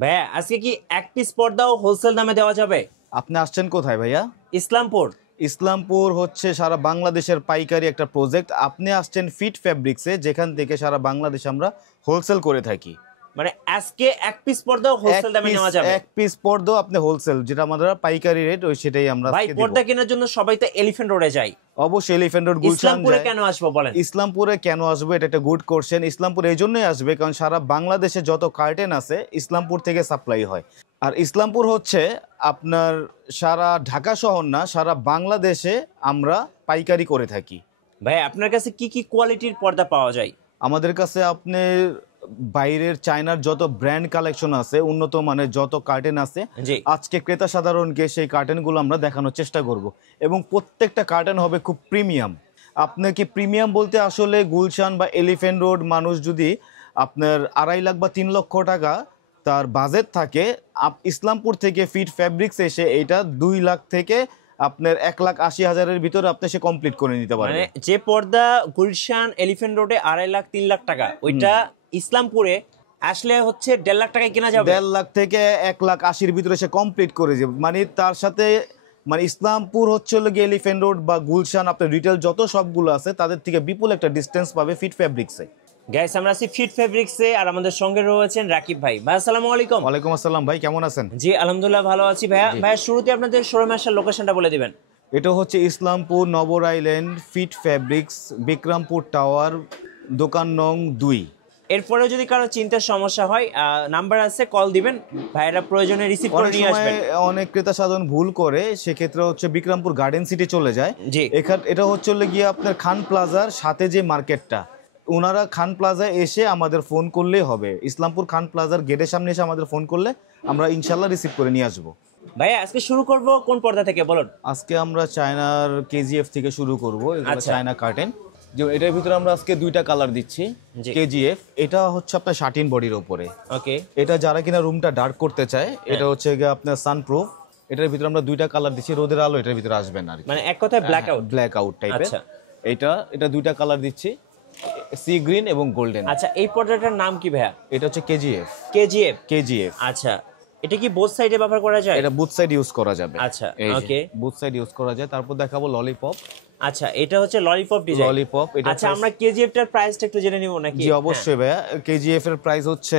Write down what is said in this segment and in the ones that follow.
ভাইয়া আজকে কি এক পিস পর্দাও হোলসেল দামে দেওয়া যাবে? আপনি আসছেন কোথায় ভাইয়া? ইসলামপুর। ইসলামপুর হচ্ছে সারা বাংলাদেশের পাইকারি একটা প্রজেক্ট। আপনি আসছেন ফিট ফ্যাব্রিক্সে, যেখান থেকে সারা বাংলাদেশে আমরা হোলসেল করে থাকি। মানে আজকে এক পিস পর্দাও হোলসেল দামে নেওয়া যাবে? এক পিস পর্দাও আপনি হোলসেল, যেটা আমাদের পাইকারি রেট, ওই সেটাই আমরা ভাই পর্দা কেনার জন্য সবাই তো এলিফ্যান্ট রোডে যায়। অবশ্যই এলিফ্যান্ট রোড, গুলশান ইসলামপুরে কেন আসবো বলেন? ইসলামপুরে কেন আসবে, এটা একটা গুড কোশ্চেন। ইসলামপুর এই জন্যই আসবে কারণ সারা বাংলাদেশে যত কার্টেন আছে ইসলামপুর থেকে সাপ্লাই হয়। আর ইসলামপুর হচ্ছে আপনার সারা ঢাকা শহর না, সারা বাংলাদেশে আমরা পাইকারি করে থাকি। ভাই আপনার কাছে কি কি কোয়ালিটির পর্দা পাওয়া যায়? আমাদের কাছে আপনি বাইরের চায়নার যত ব্র্যান্ড কালেকশন আছে, উন্নত মানের যত কার্টেন আছে, আজকে ক্রেতা সাধারণকে সেই কার্টেনগুলো আমরা দেখানোর চেষ্টা করব এবং প্রত্যেকটা কার্টেন হবে খুব প্রিমিয়াম। আপনাকে প্রিমিয়াম বলতে আসলে গুলশান বা এলিফ্যান্ট রোড মানুষ যদি আপনার 2.5 লাখ বা 3 লক্ষ টাকা তার বাজেট থাকে, ইসলামপুর থেকে ফিট ফ্যাব্রিক্স এসে এটা 2 লাখ থেকে আপনার 1,80,000-এর ভিতরে আপনি সে কমপ্লিট করে নিতে পারেন। মানে যে পর্দা গুলশান এলিফ্যান্ট রোডে 2.5 লাখ 3 লাখ টাকা, ওইটা ইসলামপুরে আসলে হচ্ছে 1.5 লাখ টাকায় কেনা যাবে। 1.5 লাখ থেকে 1,80,000-এর ভিতরে সে কমপ্লিট করে যাবে। মানে তার সাথে মানে ইসলামপুর হচ্ছে হলো গিয়ে এলিফ্যান্ট রোড বা গুলশান আপনার রিটেল যত সবগুলো আছে তাদের থেকে বিপুল একটা ডিস্টেন্স পাবে ফিট ফ্যাব্রিক্সে। গাইস আমরা আছি ফিট ফ্যাব্রিক্সে, আর আমাদের সঙ্গে রয়েছেন রাকিব ভাই। ভাই আসসালামু আলাইকুম। ওয়ালাইকুম আসসালাম ভাই, কেমন আছেন? জি আলহামদুলিল্লাহ ভালো আছি ভাইয়া। ভাইয়া শুরুতে আপনাদের শোরুম আসার লোকেশনটা বলে দিবেন। এটা হচ্ছে Islampur Nagar island fit fabrics, Bikrampur tower, দোকান নং 2। এরপরে যদি কারো চিন্তার সমস্যা হয় নাম্বার আছে, কল দিবেন, ভাইরা প্রয়োজনে রিসিভ করে নিয়ে আসবেন। অনেক ক্রেতা সাধারণ ভুল করে, সেক্ষেত্রে হচ্ছে বিক্রমপুর গার্ডেন সিটি চলে যায়। এটা হচ্ছে গিয়ে আপনার খান প্লাজার সাথে যে মার্কেটটা, ওনারা খান প্লাজা এসে আমাদের ফোন করলেই হবে। ইসলামপুর খান প্লাজার গেটের সামনে এসে আমাদের ফোন করলে আমরা ইনশাল্লাহ রিসিভ করে নিয়ে আসবো। ভাইয়া আজকে শুরু করব কোন পর্দা থেকে বলুন? আজকে আমরা চায়নার কেজিএফ থেকে শুরু করব। এগুলো চায়না কার্টেন, যে এটার ভিতরে আমরা আজকে 2টা কালার দিচ্ছি। কেজিএফ এটা হচ্ছে আপনার শাটিন বডির উপরে। ওকে, এটা যারা কিনা রুমটা ডার্ক করতে চায়, এটা হচ্ছে গিয়ে আপনার সানপ্রুফ। এটার ভিতরে আমরা 2টা কালার দিচ্ছি, রোদের আলো এটার ভিতরে আসবে না, মানে এক কথায় ব্ল্যাক আউট টাইপের। এটা 2টা কালার দিচ্ছি, সি গ্রিন এবং গোল্ডেন। আচ্ছা, এই পর্দাটার নাম কি ভাইয়া? এটা হচ্ছে কেজিএফ। আচ্ছা, এটা কি বোথ সাইডে ব্যবহার করা যায়? এটা বুথ সাইড ইউজ করা যাবে। আচ্ছা, ওকে, বুথ সাইড ইউজ করা যায়। তারপর দেখাবো ললিপপ। আচ্ছা, এটা হচ্ছে ললিপপ ডিজাইন। ললিপপ এটা। আচ্ছা, আমরা কেজিএফ টার প্রাইসটা একটু জেনে নিব নাকি? জি অবশ্যই ভাইয়া, কেজিএফ এর প্রাইস হচ্ছে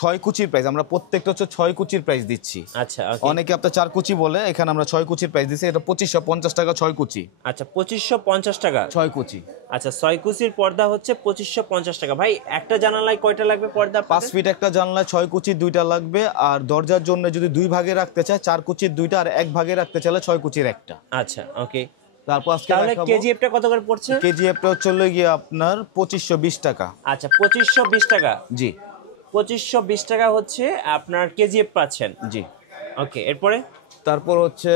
6 কুচির প্রাইস। আমরা প্রত্যেকটা হচ্ছে 6 কুচির প্রাইস দিচ্ছি। আচ্ছা, অনেকে আপনার 4 কুচি বলে, এখানে আমরা 6 কুচির প্রাইস দিচ্ছি। এটা 2550 টাকা 6 কুচি। আচ্ছা, 2550 টাকা 6 কুচি। আচ্ছা, 6 কুচির পর্দা হচ্ছে 2550 টাকা। ভাই একটা জানালায় কয়টা লাগবে পর্দা? 5 ফিট একটা জানলায় 6 কুচির 2টা লাগবে। আর দরজার জন্য যদি 2 ভাগে রাখতে চায় 4 কুচির 2টা, আর 1 ভাগে রাখতে চাইলে 6 কুচির একটা। আচ্ছা, ওকে। তারপর আজকে তাহলে কেজিএফটা কত করে পড়ছে? কেজিএফটা হচ্ছে গিয়ে আপনার 2520 টাকা। আচ্ছা, 2520 টাকা। জি, 2520 টাকা হচ্ছে আপনার কেজিএফ পাচ্ছেন। জি, ওকে। এরপরে তারপর হচ্ছে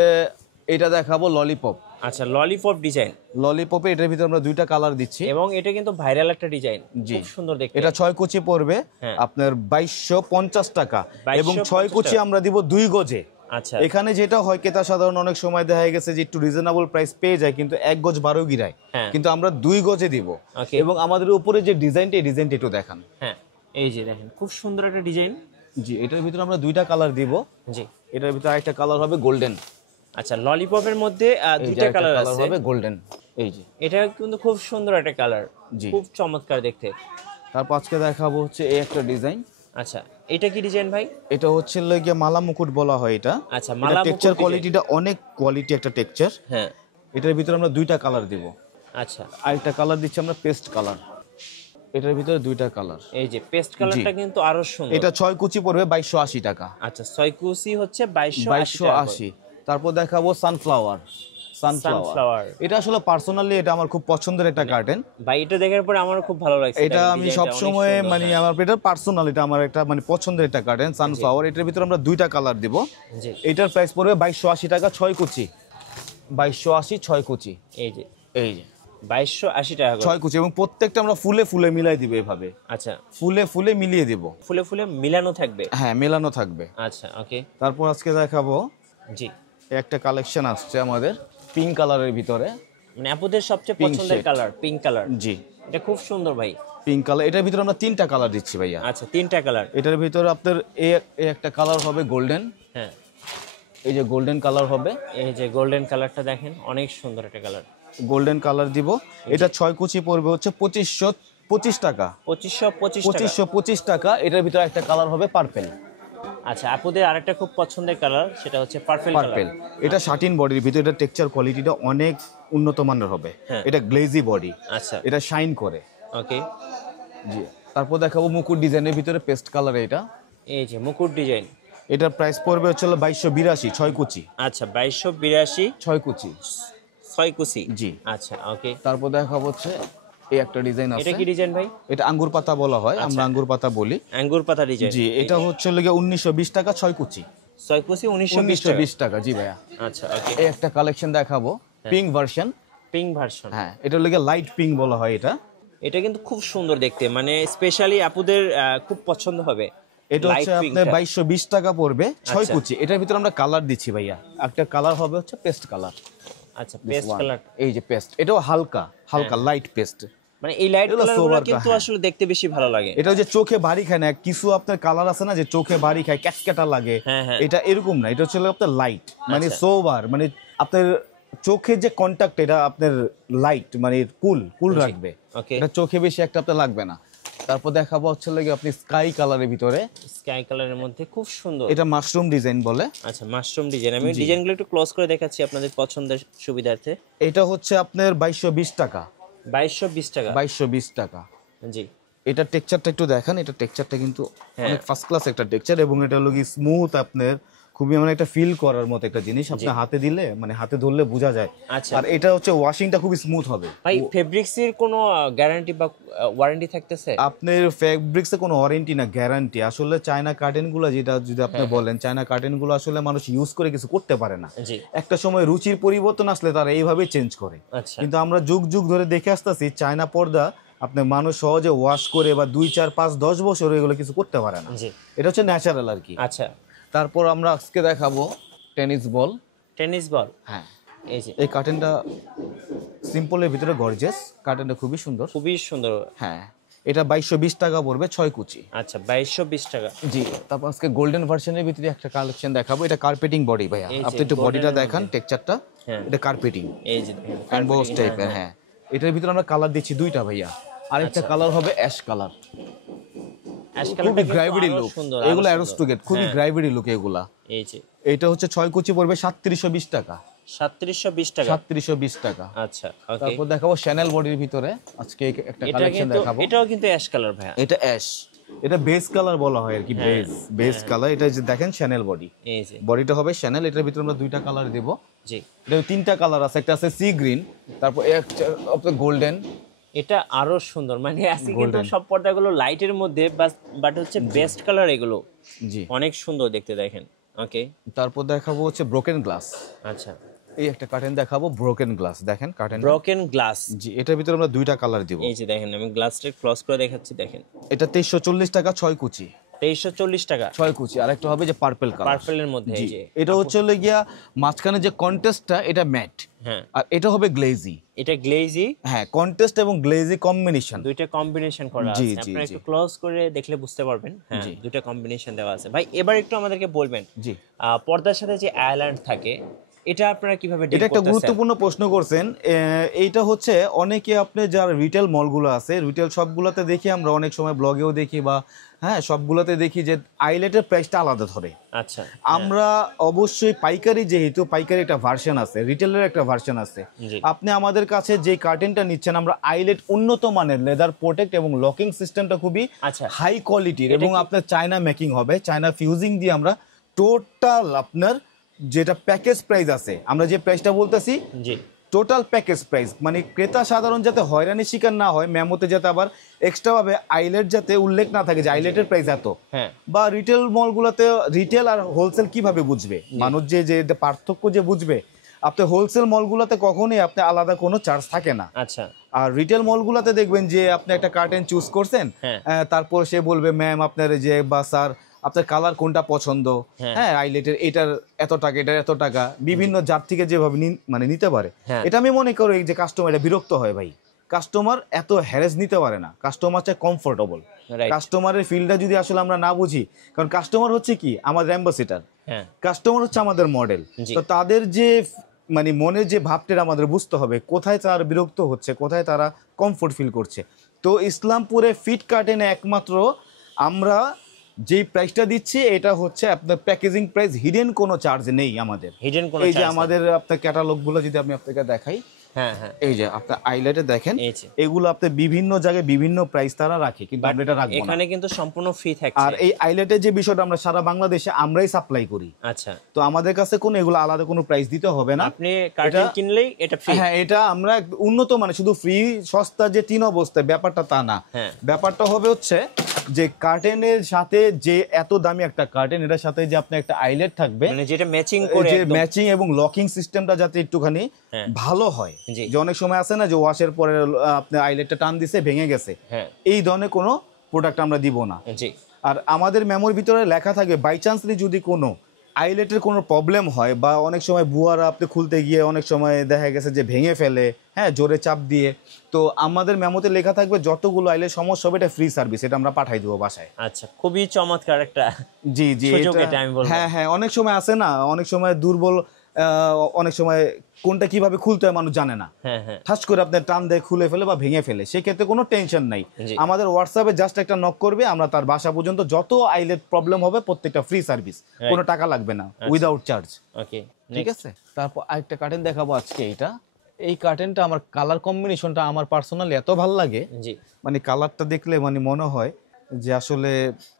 এটা দেখাবো ললিপপ। আচ্ছা, ললিপপ ডিজাইন। ললিপপে এটার ভিতরে আমরা 2টা কালার দিচ্ছি এবং এটা কিন্তু ভাইরাল একটা ডিজাইন, খুব সুন্দর দেখতে। এটা 6 কুচি পড়বে আপনার 2250 টাকা, এবং 6 কুচি আমরা দিব 2 গজে। আচ্ছা, এখানে যেটা হয় ক্রেতা সাধারণ অনেক সময় দেখা গেছে যে একটু রিজনেবল প্রাইস পেয়ে যায়, কিন্তু 1 গজ 12 গিরায়, কিন্তু আমরা 2 গজে দিব। এবং আমাদের উপরে যে ডিজাইনটা, এই ডিজাইনটা একটু দেখান। হ্যাঁ, এই যে দেখেন, খুব সুন্দর একটা ডিজাইন। জি, এটার ভিতরে আমরা 2টা কালার দিব। জি, এটার ভিতরে আরেকটা কালার হবে গোল্ডেন। আচ্ছা, ললিপপের মধ্যে 2টা কালার আছে, হবে গোল্ডেন। এই যে এটা কিন্তু খুব সুন্দর একটা কালার, খুব চমৎকার দেখতে। তারপর আজকে দেখাবো হচ্ছে এই একটা ডিজাইন। আচ্ছা, এটা কি ডিজাইন ভাই? এটা হচ্ছে গিয়ে মালা মুকুট বলা হয় এটা। আচ্ছা, মালা মুকুট। টেক্সচার কোয়ালিটিটা অনেক কোয়ালিটি একটা টেক্সচার। হ্যাঁ, এটার ভিতরে আমরা 2টা কালার দিব। আচ্ছা, আরেকটা কালার দিচ্ছি আমরা পেস্ট কালার। এটার ভিতরে 2টা কালার। এই যে পেস্ট কালারটা কিন্তু আরো সুন্দর। এটা 6 কুচি পড়বে 2280 টাকা। আচ্ছা, 6 কুচি হচ্ছে 2280। তারপর দেখাবো সানফ্লাওয়ার। এটা আসলে পার্সোনালি এটা আমার খুব পছন্দের একটা কার্টেন ভাই। এটা দেখার পরে আমার খুব ভালো লাগছে। এটা আমি সব সময় মানে আমার এটা পার্সোনাল, এটা আমার একটা মানে পছন্দের একটা কার্টেন সানফ্লাওয়ার। এটার ভিতরে আমরা 2টা কালার দিব। এটার প্রাইস পড়বে 2280 টাকা 6 কুচি। 2280 6 কুচি। এই যে 2280 টাকা 6 কুচি, এবং প্রত্যেকটা আমরা ফুলে ফুলে মিলাই দিব এভাবে। আচ্ছা, ফুলে ফুলে মিলিয়ে দিব। ফুলে ফুলে মিলানো থাকবে? হ্যাঁ, মেলানো থাকবে। আচ্ছা, ওকে। তারপর আজকে দেখাবো জি একটা কালেকশন আসছে আমাদের পিঙ্ক কালারের ভিতরে, মানে আপুদের সবচেয়ে পছন্দের কালার পিঙ্ক কালার। জি, এটা খুব সুন্দর ভাই। পিঙ্ক কালার, এটার ভিতরে আমরা 3টা কালার দিচ্ছি ভাইয়া। আচ্ছা 3টা কালার। এটার ভিতরে আপনার এই একটা কালার হবে গোল্ডেন, হ্যাঁ এই যে গোল্ডেন কালার হবে, এই যে গোল্ডেন কালারটা দেখেন অনেক সুন্দর একটা কালার, গোল্ডেন কালার দিব। এটা 6 কুচি পড়বে হচ্ছে 2525 টাকা। 2525 টাকা। এটার ভিতরে একটা কালার হবে পার্পেল। আচ্ছা আপুদের আরেকটা খুব পছন্দের কালার, সেটা হচ্ছে পার্পেল পার্পেল। এটা শাটিন বডির ভিতরে, এটা টেক্সচার কোয়ালিটিটা অনেক উন্নত মানের হবে। এটা গ্লেজি বডি। আচ্ছা এটা শাইন করে। ওকে জি। তারপর দেখাবো মুকুট ডিজাইনের ভিতরে পেস্ট কালার। এটা এই যে মুকুট ডিজাইন, এটার প্রাইস পড়বে হচ্ছে 2282 6 কুচি। আচ্ছা 2282 6 কুচি 6 কুচি। জি। আচ্ছা ওকে। তারপর দেখাবো হচ্ছে এই একটা ডিজাইন আছে। এটা কি ডিজাইন ভাই? এটা আঙ্গুর পাতা বলা হয়, আমরা আঙ্গুর পাতা বলি। আঙ্গুর পাতা ডিজাইন। জি। এটা হচ্ছে 1920 টাকা 6 কুচি। 6 কুচি 1920 টাকা। জি ভাইয়া। আচ্ছা ওকে। এই একটা কালেকশন দেখাবো পিঙ্ক ভার্সন। পিঙ্ক ভার্সন, হ্যাঁ এটা হলো লাইট পিঙ্ক বলা হয়। এটা কিন্তু খুব সুন্দর দেখতে, মানে স্পেশালি আপুদের খুব পছন্দ হবে। এটা হচ্ছে আপনার 2220 টাকা পড়বে 6 কুচি। এটার ভিতরে আমরা কালার দিচ্ছি ভাইয়া। একটা কালার হবে হচ্ছে পেস্ট কালার। আচ্ছা পেস্ট কালার, এই যে পেস্ট, এটাও হালকা লাইট পেস্ট। মানে এই লাইট কালারগুলো কিন্তু আসলে দেখতে বেশি ভালো লাগে। এটা যে চোখে ভারী খায় না, কিছু আপনার কালার আছে না যে চোখে ভারী খায়, ক্যাটক্যাটা লাগে, এটা এরকম না। এটা হচ্ছে আপনার লাইট, মানে সোবার, মানে আপনার চোখের যে কন্টাক্ট, এটা আপনার লাইট, মানে কুল রাখবে। এটা চোখে বেশি একটা আপনার লাগবে না। তারপর দেখাবো হচ্ছে আপনি স্কাই কালারের ভিতরে, স্কাই কালারের মধ্যে খুব সুন্দর। এটা মাশরুম ডিজাইন বলে। আচ্ছা মাশরুম ডিজাইন, আমি ডিজাইনগুলো একটু ক্লোজ করে দেখাচ্ছি আপনাদের পছন্দের সুবিধার্থে। এটা হচ্ছে আপনার 2220 টাকা। 2220 টাকা। 2220 টাকা। জি। এটা টেক্সচারটা একটু দেখেন, এটা টেক্সচারটা কিন্তু অনেক ফার্স্ট ক্লাস একটা টেক্সচার, এবং এটা হলো কি স্মুথ, আপনার খুবই মানে একটা ফিল করার মতো একটা জিনিস। আপনি হাতে দিলে, মানে হাতে ধরলে বোঝা যায়। আর এটা হচ্ছে ওয়াশিংটা খুবই স্মুথ হবে। ভাই ফেব্রিক্সের কোনো গ্যারান্টি বা ওয়ারেন্টি থাকতেছে? আপনার ফেব্রিক্সে কোনো ওয়ারেন্টি না, গ্যারান্টি। আসলে চায়না কার্টেনগুলো, যেটা যদি আপনি বলেন, চায়না কার্টেনগুলো আসলে মানুষ ইউজ করে কিছু করতে পারে না। একটা সময় রুচির পরিবর্তন আসলে তারা এইভাবেই চেঞ্জ করে। কিন্তু আমরা যুগ যুগ ধরে দেখে আসতেছি চায়না পর্দা আপনার মানুষ সহজে ওয়াশ করে বা 2 4 5 10 বছর এগুলো কিছু করতে পারে না। এটা হচ্ছে ন্যাচারাল আর কি। আচ্ছা। তারপর আমরা আজকে দেখাবো টেনিস বল। টেনিস বল, হ্যাঁ। এই যে এই কার্টেনটা সিম্পলের ভিতরে গর্জিয়াস, কার্টেনটা খুবই সুন্দর। খুবই সুন্দর। হ্যাঁ। এটা 2220 টাকা পড়বে 6 কুচি। আচ্ছা 2220 টাকা। জি। তারপর আজকে গোল্ডেন ভার্সনের ভিতরে একটা কালেকশন দেখাবো। এটা কার্পেটিং বডি ভাইয়া, আপনি একটু বডিটা দেখান, টেক্সচারটা। এটা কার্পেটিং, এই যে এমবস টাইপের। হ্যাঁ। এটার ভিতরে আমরা কালার দিচ্ছি 2টা ভাইয়া। আরেকটা কালার হবে অ্যাশ কালার। খুবই গ্রাভিটি লুক, এগুলো অ্যারোস্টুগেট, খুবই গ্রাভিটি লুক এগুলা। এই যে এটা হচ্ছে 6 কুচি পড়বে 3720 টাকা। 3720 টাকা। 3720 টাকা। আচ্ছা ওকে। তারপর দেখাবো শ্যানেল বডির ভিতরে আজকে একটা কালেকশন দেখাবো। এটাও কিন্তু অ্যাশ কালার ভাইয়া। এটা অ্যাশ, এটা বেস কালার বলা হয় আর কি, বেস কালার। এটা যে দেখেন শ্যানেল বডি, এই যে বডিটা হবে শ্যানেল। এটার ভিতরে আমরা 2টা কালার দেব। জি। এটা 3টা কালার আছে, একটা আছে সি গ্রিন, তারপর একটা গোল্ডেন। এটা আরো সুন্দর, মানে আজকে কিন্তু সব পর্দাগুলো লাইটের মধ্যে, বাট হচ্ছে বেস্ট কালার এগুলো। জি। অনেক সুন্দর দেখতে দেখেন। ওকে। তারপর দেখাবো হচ্ছে ব্রোকেন গ্লাস। আচ্ছা। এই একটা কার্টেন দেখাবো ব্রোকেন গ্লাস, দেখেন কার্টেন ব্রোকেন গ্লাস। জি। এটার ভিতরে আমরা 2টা কালার দিব। এই যে দেখেন, আমি গ্লাসটা ক্লোজ করে দেখাচ্ছি, দেখেন। এটা 2340 টাকা 6 কুচি। 2340 টাকা 6 কুচি। আর একটা হবে যে পার্পল কালার, পার্পলের মধ্যে। এই যে এটা হচ্ছে গিয়া মাঝখানে যে কন্ট্রাস্টটা, এটা ম্যাট। হ্যাঁ। আর এটা হবে গ্লেজি। এটা গ্লেজি। হ্যাঁ, কন্ট্রাস্ট এবং গ্লেজি কম্বিনেশন, দুইটা কম্বিনেশন করা আছে। আপনারা একটু ক্লোজ করে দেখলে বুঝতে পারবেন। হ্যাঁ, দুইটা কম্বিনেশন দেওয়া আছে। ভাই এবার একটু আমাদেরকে বলবেন, জি, পর্দার সাথে যে আইল্যান্ড থাকে, এটা আপনারা কিভাবে ডিল করতেছেন? এটা একটা গুরুত্বপূর্ণ প্রশ্ন করছেন। এইটা হচ্ছে অনেকে, আপনি যারা রিটেল মলগুলো আছে, রিটেল শপগুলোতে দেখি আমরা, অনেক সময় ব্লগেও দেখি বা হ্যাঁ সবগুলোতে দেখি যে আইলেটের প্রাইসটা আলাদা ধরে। আচ্ছা। আমরা অবশ্যই পাইকারি, যেহেতু পাইকারি একটা ভার্সন আছে, রিটেলের একটা ভার্সন আছে। আপনি আমাদের কাছে যে কার্টেনটা নিচ্ছেন, আমরা আইলেট উন্নত মানের, লেদার প্রোটেক্ট এবং লকিং সিস্টেমটা খুবই হাই কোয়ালিটির, এবং আপনার চায়না মেকিং হবে, চায়না ফিউজিং দিয়ে আমরা টোটাল আপনার যেটা প্যাকেজ প্রাইস আছে, আমরা যে প্রাইসটা বলতেছি, জি, টোটাল প্যাকেজ প্রাইস, মানে ক্রেতা সাধারণ যাতে হয়রানির শিকার না হয়, মেমোতে যাতে আবার এক্সট্রা ভাবে আইলেট যাতে উল্লেখ না থাকে যে আইলেটের প্রাইস এত, বা রিটেল মলগুলোতে রিটেল আর হোলসেল কিভাবে বুঝবে মানুষ, যে পার্থক্য যে বুঝবে, আপনি হোলসেল মলগুলোতে কখনোই আপনি আলাদা কোনো চার্জ থাকে না। আচ্ছা। আর রিটেল মলগুলোতে দেখবেন যে আপনি একটা কার্টেন চুজ করছেন, তারপর সে বলবে ম্যাম আপনার যে, বা স্যার আপনার কালার কোনটা পছন্দ, হ্যাঁ আইলেটের এটার এত টাকা, এটার এত টাকা, বিভিন্ন জাত থেকে যেভাবে মানে নিতে পারে। এটা আমি মনে করি যে কাস্টমার এটা বিরক্ত হয় ভাই, কাস্টমার এত হ্যারেস নিতে পারে না, কাস্টমার চাই কমফোর্টেবল। কাস্টমারের ফিলটা যদি আসলে আমরা না বুঝি, কারণ কাস্টমার হচ্ছে কি আমাদের অ্যাম্বাসেডর, কাস্টমার হচ্ছে আমাদের মডেল, তো তাদের যে মানে মনের যে ভাবটা আমাদের বুঝতে হবে, কোথায় তারা বিরক্ত হচ্ছে, কোথায় তারা কমফোর্ট ফিল করছে। তো ইসলামপুরে ফিট কার্টেনে একমাত্র আমরা যেই প্রাইসটা দিচ্ছি এটা হচ্ছে আপনার প্যাকেজিং প্রাইস, হিডেন কোনো চার্জ নেই আমাদের। এই যে আমাদের আপনার ক্যাটালগুলো যদি আমি আপনাকে দেখাই, এই যে আপনার আইলেটে দেখেন, এগুলো আপনি বিভিন্ন জায়গায় বিভিন্ন প্রাইস তারা রাখে, কিন্তু আমরা এটা রাখবো না, এখানে কিন্তু সম্পূর্ণ ফ্রি থাকছে। আর এই আইলেটের যে বিষয়টা আমরা সারা বাংলাদেশে আমরাই সাপ্লাই করি। আচ্ছা, তো আমাদের কাছে কোনো এগুলো আলাদা কোনো প্রাইস দিতে হবে না, আপনি কার্টন কিনলেই এটা ফ্রি। হ্যাঁ, এটা আমরা উন্নত মানে শুধু ফ্রি সস্তা যে 3 অবস্থায় ব্যাপারটা তা না, ব্যাপারটা হবে হচ্ছে যে কার্টেনের সাথে যে এত দামি একটা কার্টেন, এটার সাথে যে আপনার একটা আইলেট থাকবে, মানে যেটা ম্যাচিং করে, যে ম্যাচিং এবং লকিং সিস্টেমটা যাতে একটুখানি ভালো হয়। যে অনেক সময় আছে না যে ওয়াশের পরে আপনি আইলেটটা টান দিছে ভেঙে গেছে, এই ধরনের কোনো প্রোডাক্ট আমরা দিব না। আর আমাদের মেমোর ভিতরে লেখা থাকে বাই চান্সলি যদি কোনো আইলেটের কোনো প্রবলেম হয়, বা অনেক সময় বুয়ারা আপনি খুলতে গিয়ে অনেক সময় দেখা গেছে যে ভেঙে ফেলে, হ্যাঁ, জোরে চাপ দিয়ে, তো আমাদের মেমোতে লেখা থাকবে যতগুলো আইলেট সমস্যা হবে এটা ফ্রি সার্ভিস, এটা আমরা পাঠাই দেবো বাসায়। আচ্ছা, খুবই চমৎকার একটা জি জি, হ্যাঁ হ্যাঁ, অনেক সময় আছে না, অনেক সময় দুর্বল, অনেক সময় কোনটা কিভাবে খুলতে হয় মানুষ জানে না, ঠাস করে আপনার টান দিয়ে খুলে ফেলে বা ভেঙে ফেলে, সেক্ষেত্রে কোনো টেনশন নাই, আমাদের হোয়াটসঅ্যাপে জাস্ট একটা নক করবে, আমরা তার বাসা পর্যন্ত যত আইলেট প্রবলেম হবে প্রত্যেকটা ফ্রি সার্ভিস, কোনো টাকা লাগবে না, উইদাউট চার্জ। ওকে, ঠিক আছে। তারপর আরেকটা কার্টেন দেখাবো আজকে। এই কার্টেনটা আমার কালার কম্বিনেশনটা আমার পার্সোনালি এত ভালো লাগে, মানে কালারটা দেখলে মানে মনে হয় যে আসলে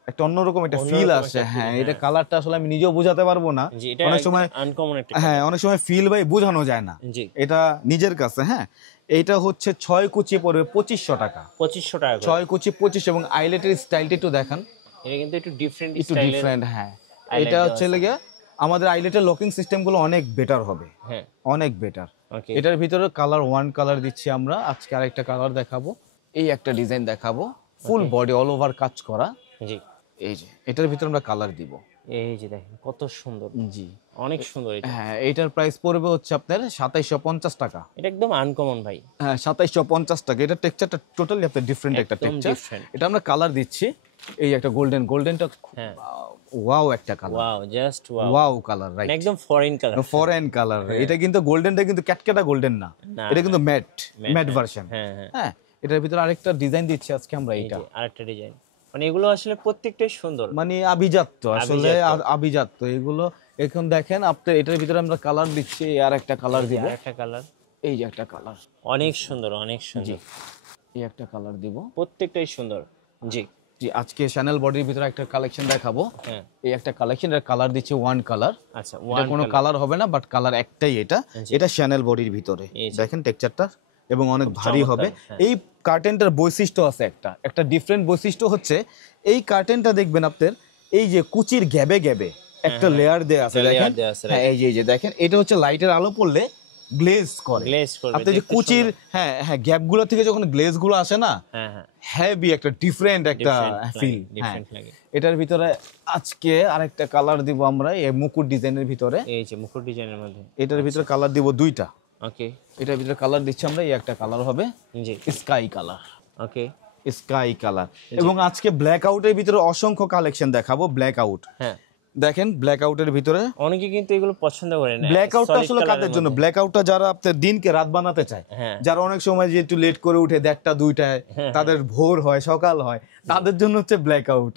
একটা অন্যরকম একটা ফিল আসে। হ্যাঁ, এটা কালারটা আসলে আমি নিজেও বোঝাতে পারবো না, অনেক সময় আনকমন একটা, হ্যাঁ অনেক সময় ফিল ভাই বোঝানো যায় না এটা নিজের কাছে। হ্যাঁ, এটা হচ্ছে 6 কুচি পড়বে 2500 টাকা। 2500 টাকা, 6 কুচি 25, এবং আইলেটের স্টাইলটা একটু দেখান, এটা কিন্তু একটু ডিফারেন্ট। হ্যাঁ, এটা হচ্ছে লাগে আমাদের আইলেটের লকিং সিস্টেমগুলো অনেক বেটার হবে, হ্যাঁ অনেক বেটার। এটার ভিতরে কালার 1 কালার দিচ্ছি আমরা আজকে, আরেকটা কালার দেখাবো, এই একটা ডিজাইন দেখাবো, ফুল বডি অল ওভার কাজ করা। জি, এই যে এটার ভিতরে আমরা কালার দিব, এই যে দেখেন কত সুন্দর। জি, অনেক সুন্দর এটা। হ্যাঁ, এটার প্রাইস পড়বে হচ্ছে আপনার 2750 টাকা। এটা একদম আনকমন ভাই। হ্যাঁ, 2750 টাকা। এটা টেক্সচারটা টোটালি আপনার ডিফারেন্ট একটা টেক্সচার। এটা আমরা কালার দিচ্ছি, এই একটা গোল্ডেনটা, ওয়াও একটা colour, wow, just wow colour, right, একদম ফরেন কালার। এটা কিন্তু গোল্ডেনটা কিন্তু ক্যাটকেটা গোল্ডেন না, এটা কিন্তু ম্যাট ভার্সন। হ্যাঁ, এটার ভিতরে আরেকটা ডিজাইন দিচ্ছি আজকে আমরা, এটা আরেকটা ডিজাইন, মানে এগুলো আসলে প্রত্যেকটাই সুন্দর, মানে আভিজাত্য, আসলে আভিজাত্য এগুলো। এখন দেখেন আপনার এটার ভিতরে আমরা কালার দিচ্ছি, আর একটা কালার দিব, একটা কালার, এই যে একটা কালার, অনেক সুন্দর, অনেক সুন্দর, এই একটা কালার দিব, প্রত্যেকটাই সুন্দর। জি জি, আজকে চ্যানেল বডির ভিতরে একটা কালেকশন দেখাবো, এই একটা কালেকশনের কালার দিচ্ছি 1 কালার। আচ্ছা, এটা কোনো কালার হবে না, বাট কালার একটাই, এটা চ্যানেল বডির ভিতরে দেখেন টেক্সচারটা, এবং অনেক ভারী হবে। এই কার্টেনটার বৈশিষ্ট্য আছে, একটা ডিফারেন্ট বৈশিষ্ট্য হচ্ছে এই কার্টেনটা দেখবেন আপনার এই যে কুচির গ্যাবে গ্যাবে একটা লেয়ার দেয়া আছে, দেখেন, হ্যাঁ এই যে দেখেন, এটা হচ্ছে লাইটের আলো পড়লে গ্লেজ করে, আপনি যে কুচির হ্যাঁ হ্যাঁ গ্যাপগুলো থেকে যখন গ্লেজ গুলো আসে না, হেভি একটা ডিফারেন্ট একটা ফিল। এটার ভিতরে আজকে আরেকটা কালার দিব আমরা, এই মুকুট ডিজাইনের ভিতরে, এই যে মুকুট ডিজাইনের মধ্যে এটার ভিতরে কালার দিব 2টা। ওকে, এটার ভিতরে কালার দিচ্ছি আমরা, এই একটা কালার হবে জি স্কাই কালার। ওকে, স্কাই কালার। এবং আজকে ব্ল্যাক আউটের ভিতরে অসংখ্য কালেকশন দেখাবো। ব্ল্যাক আউট, হ্যাঁ দেখেন ব্ল্যাক আউটের ভিতরে অনেকে কিন্তু এগুলো পছন্দ করে না। ব্ল্যাক আউটটা আসলে কাদের জন্য? ব্ল্যাক আউটটা যারা আপনার দিনকে রাত বানাতে চায়, যারা অনেক সময় যে একটু লেট করে উঠে 1টা 2টায়, তাদের ভোর হয় সকাল হয়, তাদের জন্য হচ্ছে ব্ল্যাক আউট।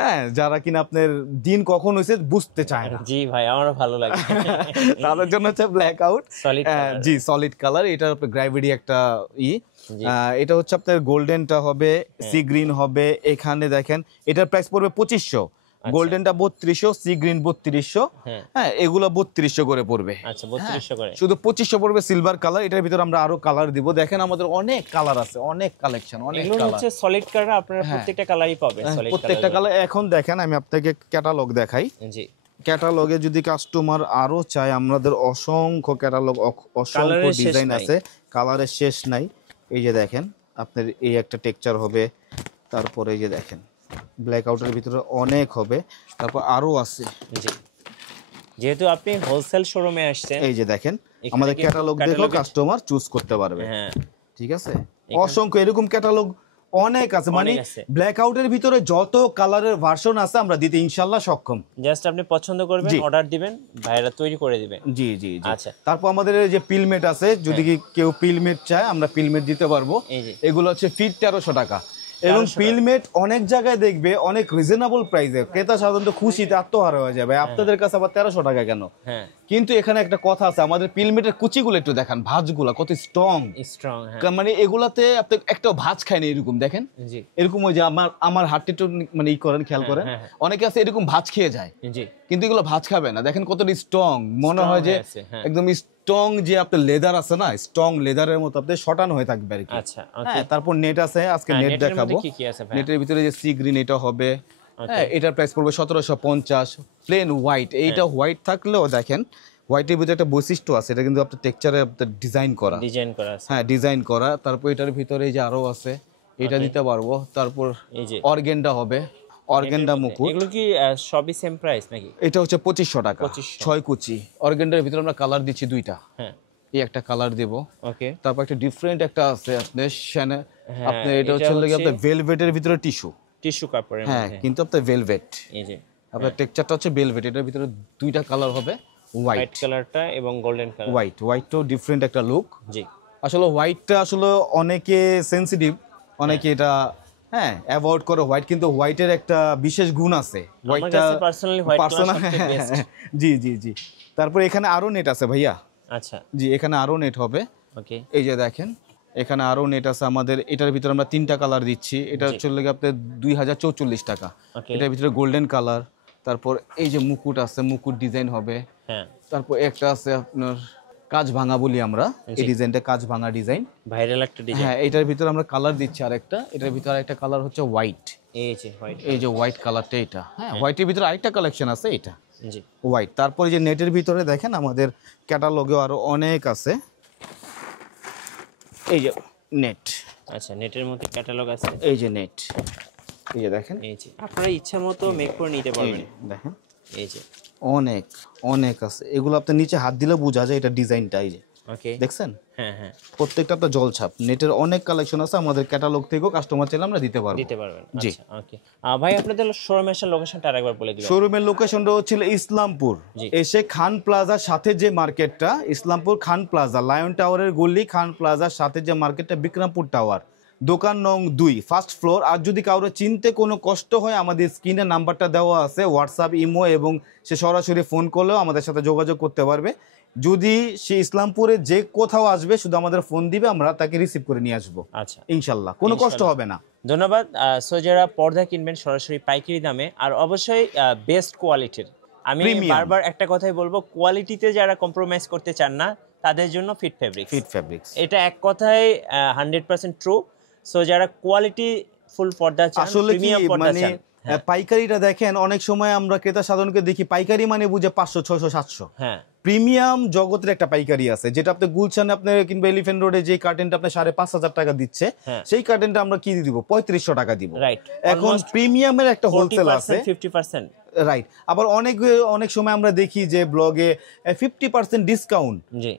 হ্যাঁ, যারা কিনা আপনার দিন কখন হয়েছে বুঝতে চায় না। জি ভাই, আমারও ভালো লাগে, তাদের জন্য হচ্ছে ব্ল্যাক আউট। জি, সলিড কালার। এটার আপনার গ্র্যাভিটি একটা এটা হচ্ছে আপনার গোল্ডেনটা হবে, সি গ্রিন হবে। এখানে দেখেন এটার প্রাইস পড়বে 2500, গোল্ডেনটা 3200, সি গ্রিন 3200, হ্যাঁ এগুলো 3200 করে পড়বে। আচ্ছা, 3200 করে, শুধু 2500 পড়বে সিলভার কালার। এটার ভিতরে আমরা আরো কালার দিব, দেখেন আমাদের অনেক কালার আছে, অনেক কালেকশন, অনেক কালার। এগুলো হচ্ছে সলিড কালার, আপনারা প্রত্যেকটা কালারই পাবেন, প্রত্যেকটা কালার। এখন দেখেন আমি আপনাকে ক্যাটালগ দেখাই। জি, ক্যাটালগে যদি কাস্টমার আরো চায়, আমাদের অসংখ্য ক্যাটালগ, অসংখ্য ডিজাইন আছে, কালারের শেষ নাই। এই যে দেখেন আপনার এই একটা টেক্সচার হবে, তারপরে এই যে দেখেন ব্ল্যাক আউটের ভিতরে অনেক হবে, তারপর আরো আছে। জি, যেহেতু আপনি হোলসেল শোরুমে আসছেন, এই যে দেখেন আমাদের ক্যাটালগ দেখো কাস্টমার চুজ করতে পারবে। হ্যাঁ, ঠিক আছে, অসংখ্য এরকম ক্যাটালগ অনেক আছে, মানে ব্ল্যাক আউটের ভিতরে যত কালারের ভার্সন আছে আমরা দিতে ইনশাআল্লাহ সক্ষম। জাস্ট আপনি পছন্দ করবেন, অর্ডার দিবেন, ভাইরা তৈরি করে দিবেন। জি জি জি। আচ্ছা, তারপর আমাদের যে পিলমেট আছে, যদি কেউ পিলমেট চায় আমরা পিলমেট দিতে পারবো। এগুলো হচ্ছে ফিট 1300 টাকা, এবং পিলমেট অনেক জায়গায় দেখবে অনেক রিজনেবল প্রাইসে, ক্রেতা সাধারণত খুশিতে আত্মহারা হয়ে যাবে, আপনাদের কাছে আবার 1300 টাকা কেন? কিন্তু এখানে একটা কথা আছে, আমাদের পিলমেটের কুচিগুলো একটু দেখেন, ভাঁজগুলো কত স্ট্রং, মানে এগুলাতে আপনি একটা ভাঁজ খায়নি এরকম দেখেন, এরকম ওই যে আমার হাতটা একটু মানে ই করেন, খেয়াল করেন, অনেকে আছে এরকম ভাঁজ খেয়ে যায়, কিন্তু এগুলো ভাঁজ খাবে না, দেখেন কতটা স্ট্রং, মনে হয় যে একদম স্ট্রং, যে আপনার লেদার আছে না, স্ট্রং লেদারের মতো আপনি শটান হয়ে থাকবে আর কি। আচ্ছা, তারপর নেট আছে, আজকে নেট দেখাবো। নেটের ভিতরে যে সি গ্রিন এটা হবে, এটার প্রাইস পড়বে 1750, প্লেন হোয়াইট। এইটা হোয়াইট থাকলেও দেখেন হোয়াইটের ভিতরে একটা বৈশিষ্ট্য আছে, এটা কিন্তু আপনার টেক্সচারে আপনার ডিজাইন করা আছে, হ্যাঁ ডিজাইন করা। তারপর এটার ভিতরে এই যে আরো আছে, এটা দিতে পারবো। তারপর এই যে অর্গেন্ডা হবে, অর্গেন্ডা মুকুট। এগুলো কি সবই সেম প্রাইস নাকি? এটা হচ্ছে 2500 টাকা, 6 কুচি। অর্গেন্ডার ভিতরে আমরা কালার দিচ্ছি দুইটা, হ্যাঁ এই একটা কালার দেব। ওকে, তারপর একটা ডিফারেন্ট একটা আছে আপনার শ্যানে, আপনার এটা হচ্ছে আপনার ভেলভেটের ভিতরে টিস্যু কাপড়ের মধ্যে, হ্যাঁ কিন্তু আপনার ভেলভেট, এই যে আপনার টেক্সচারটা হচ্ছে ভেলভেট। এটার ভিতরে দুইটা কালার হবে, হোয়াইট কালারটা এবং গোল্ডেন কালার। হোয়াইটটাও ডিফারেন্ট একটা লুক। জি, আসলে হোয়াইটটা আসলে অনেকে সেনসিটিভ, অনেকে এটা হ্যাঁ অ্যাভয়েড করে হোয়াইট, কিন্তু হোয়াইটের একটা বিশেষ গুণ আছে, হোয়াইটটা পার্সোনালি জি জি জি। তারপর এখানে আরো নেট আছে ভাইয়া। আচ্ছা জি, এখানে আরো নেট হবে। ওকে, এই যে দেখেন এখানে আরো নেট আছে আমাদের। এটার ভিতরে আমরা 3টা কালার দিচ্ছি, এটা হচ্ছে আপনাদের 2044 টাকা। এটার ভিতরে গোল্ডেন কালার, তারপর এই যে মুকুট আছে, মুকুট ডিজাইন হবে, হ্যাঁ। তারপর একটা আছে আপনার কাজ ভাঙা বলি আমরা, এই ডিজাইনটা কাজ ভাঙা ডিজাইন, ভাইরাল একটা ডিজাইন। হ্যাঁ, এটার ভিতরে আমরা কালার দিচ্ছি আরেকটা, এটার ভিতরে আরেকটা কালার হচ্ছে হোয়াইট, এই যে হোয়াইট কালারটা এটা, হ্যাঁ হোয়াইটের ভিতরে আরেকটা কালেকশন আছে এটা, জি হোয়াইট। তারপরে যে নেটের ভিতরে দেখেন আমাদের ক্যাটালগে আরো অনেক আছে, এই যে নেট। আচ্ছা, নেটের মধ্যে ক্যাটালগ আছে, এই যে নেট, এই যে দেখেন, এই যে আপনারা ইচ্ছা মতো মেক করে নিতে পারবেন। দেখেন এই যে অনেক অনেক আছে, এগুলো আপনি নিচে হাত দিলে বোঝা যায় এটা ডিজাইনটা, এই যে ওকে দেখছেন, হ্যাঁ হ্যাঁ, প্রত্যেকটা তো জলছাপ। নেটের অনেক কালেকশন আছে, আমাদের ক্যাটালগ থেকেও কাস্টমার চাইলে আমরা দিতে পারবেন। জি ওকে। ভাই আপনাদের শোরুমের লোকেশনটা আরেকবার বলে দিবেন। শোরুমের লোকেশনটা হচ্ছে ইসলামপুর, এসে খান প্লাজার সাথে যে মার্কেটটা, ইসলামপুর খান প্লাজা, লায়ন টাওয়ারের গলি, খান প্লাজার সাথে যে মার্কেটটা বিক্রমপুর টাওয়ার, দোকান নং 2, ফার্স্ট ফ্লোর। আর যদি কারো চিনতে কোনো কষ্ট হয়, আমাদের স্ক্রিনে নাম্বারটা দেওয়া আছে, হোয়াটসঅ্যাপ, ইমো, এবং সে সরাসরি ফোন করলেও আমাদের সাথে যোগাযোগ করতে পারবে। যদি সে ইসলামপুরে যে কোথাও আসবে, শুধু আমাদের ফোন দিবে, আমরা তাকে রিসিভ করে নিয়ে আসবো। আচ্ছা, ইনশাল্লাহ কোনো কষ্ট হবে না। ধন্যবাদ। সো যারা পর্দা কিনবেন সরাসরি পাইকারি দামে, আর অবশ্যই বেস্ট কোয়ালিটির, আমি বারবার একটা কথাই বলবো, কোয়ালিটিতে যারা কম্প্রোমাইজ করতে চান না তাদের জন্য ফিট ফেব্রিক্স, এটা এক কথায় 100% ট্রু। সো যারা কোয়ালিটি ফুল পর্দা চান, প্রিমিয়াম পর্দা চান, পাইকারিটা দেখেন, অনেক সময় আমরা ক্রেতা সাধারণকে দেখি পাইকারি মানে বুঝে 500, 600, 700। হ্যাঁ, প্রিমিয়াম জগতের একটা পাইকারি আছে, যেটা আপনি গুলশানে আপনি কিংবা এলিফ্যান্ট রোডে যে কার্টেনটা আপনি 5,500 টাকা দিচ্ছে, সেই কার্টেনটা আমরা কি দিব, 3500 টাকা দিব। এখন প্রিমিয়ামের একটা হোলসেল আছে 50%, রাইট। আবার অনেক সময় আমরা দেখি যে ব্লগে 50% ডিসকাউন্ট। জি,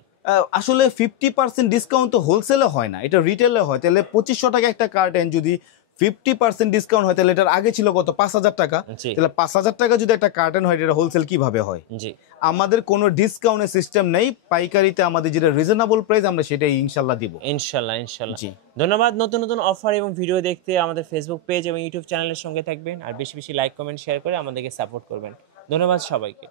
আসলে 50% ডিসকাউন্ট তো হোলসেলে হয় না, এটা রিটেলে হয়। তাহলে 2500 টাকা একটা কার্টেন যদি 50% ডিসকাউন্ট হয়, তাহলে এটার আগে ছিল কত, 5000 টাকা। তাহলে 5000 টাকা যদি একটা কার্টেন হয়, এটা হোলসেল কিভাবে হয়? জি, আমাদের কোনো ডিসকাউন্টের সিস্টেম নেই, পাইকারিতে আমাদের যেটা রিজনেবল প্রাইস আমরা সেটাই ইনশাআল্লাহ দিব। ইনশাআল্লাহ। জি, ধন্যবাদ। নতুন নতুন অফার এবং ভিডিও দেখতে আমাদের ফেসবুক পেজ এবং ইউটিউব চ্যানেলের সঙ্গে থাকবেন, আর বেশি বেশি লাইক, কমেন্ট, শেয়ার করে আমাদেরকে সাপোর্ট করবেন। ধন্যবাদ সবাইকে।